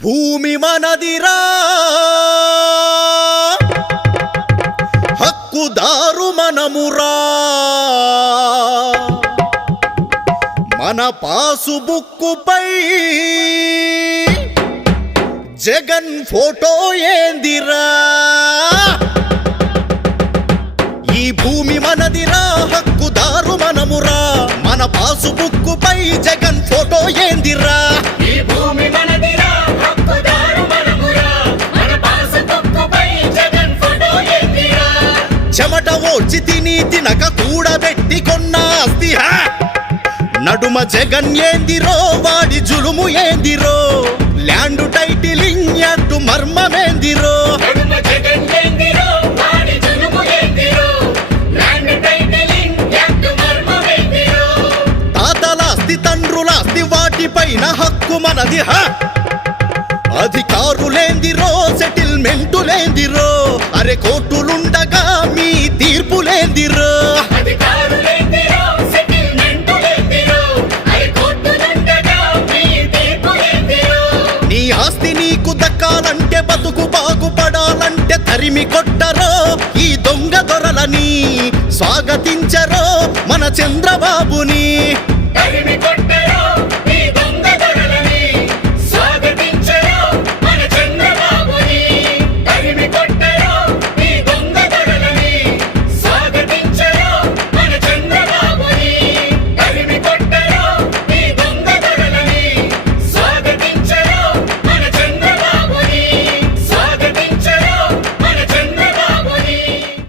భూమి మనదిరా. హక్కుదారు మనమురా. మన pass బుక్కుపై Jagan photo ఏందిరా. ఈ భూమి మనదిరా హక్కుదారు మనమురా. మన పాసు బుక్కుపై జగన్ చెమట ఓడ్చి తిని తినక కూడబెట్టి కొన్న ఆస్తి! నడుమ జగన్ ఏందిరో వాడి జులుము ఏందిరో ల్యాండ్ టైటిలింగ్ యాక్టు మర్మమేందిరో తాతలాస్తి తండ్రులాస్తి వాటిపైన హక్కు మనది. హ? అధికారులేందిరో సెటిల్మెంటులేందిరో నీకు బతుకు బాగుపడాలంటే తరిమి కొట్టరో ఈ దొంగ దొరలని స్వాగతించరో మన చంద్రబాబుని.